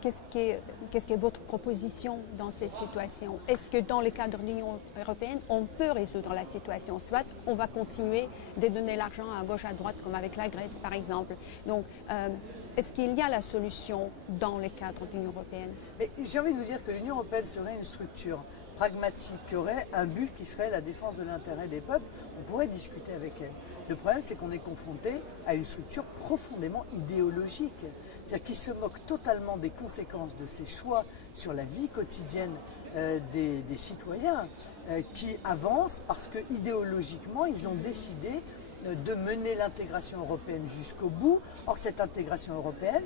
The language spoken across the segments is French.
Qu'est-ce qui est votre proposition dans cette situation? Est-ce que dans le cadre de l'Union européenne, on peut résoudre la situation? Soit on va continuer de donner l'argent à gauche, à droite, comme avec la Grèce par exemple. Donc, est-ce qu'il y a la solution dans le cadre de l'Union européenne? Mais j'ai envie de vous dire que l'Union européenne serait une structure pragmatique, qui aurait un but qui serait la défense de l'intérêt des peuples. On pourrait discuter avec elle. Le problème, c'est qu'on est confronté à une structure profondément idéologique, c'est-à-dire qui se moque totalement des conséquences de ses choix sur la vie quotidienne des citoyens, qui avancent parce que idéologiquement, ils ont décidé de mener l'intégration européenne jusqu'au bout. Or, cette intégration européenne,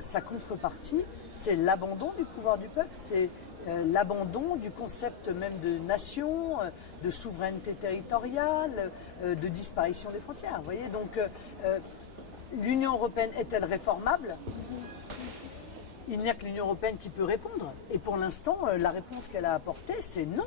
sa contrepartie, c'est l'abandon du pouvoir du peuple, c'est l'abandon du concept même de nation, de souveraineté territoriale, de disparition des frontières. Vous voyez, donc l'Union européenne est-elle réformable? Il n'y a que l'Union européenne qui peut répondre. Et pour l'instant, la réponse qu'elle a apportée, c'est non.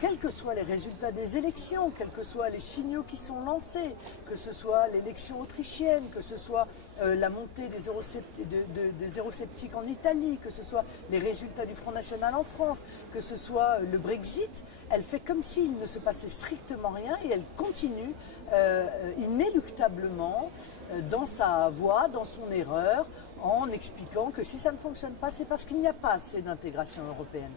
Quels que soient les résultats des élections, quels que soient les signaux qui sont lancés, que ce soit l'élection autrichienne, que ce soit la montée des eurosceptiques en Italie, que ce soit les résultats du Front National en France, que ce soit le Brexit, elle fait comme s'il ne se passait strictement rien et elle continue inéluctablement dans sa voie, dans son erreur, en expliquant que si ça ne fonctionne pas, c'est parce qu'il n'y a pas assez d'intégration européenne.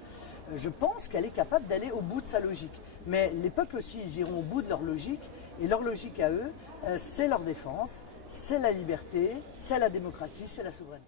Je pense qu'elle est capable d'aller au bout de sa logique. Mais les peuples aussi, ils iront au bout de leur logique. Et leur logique à eux, c'est leur défense, c'est la liberté, c'est la démocratie, c'est la souveraineté.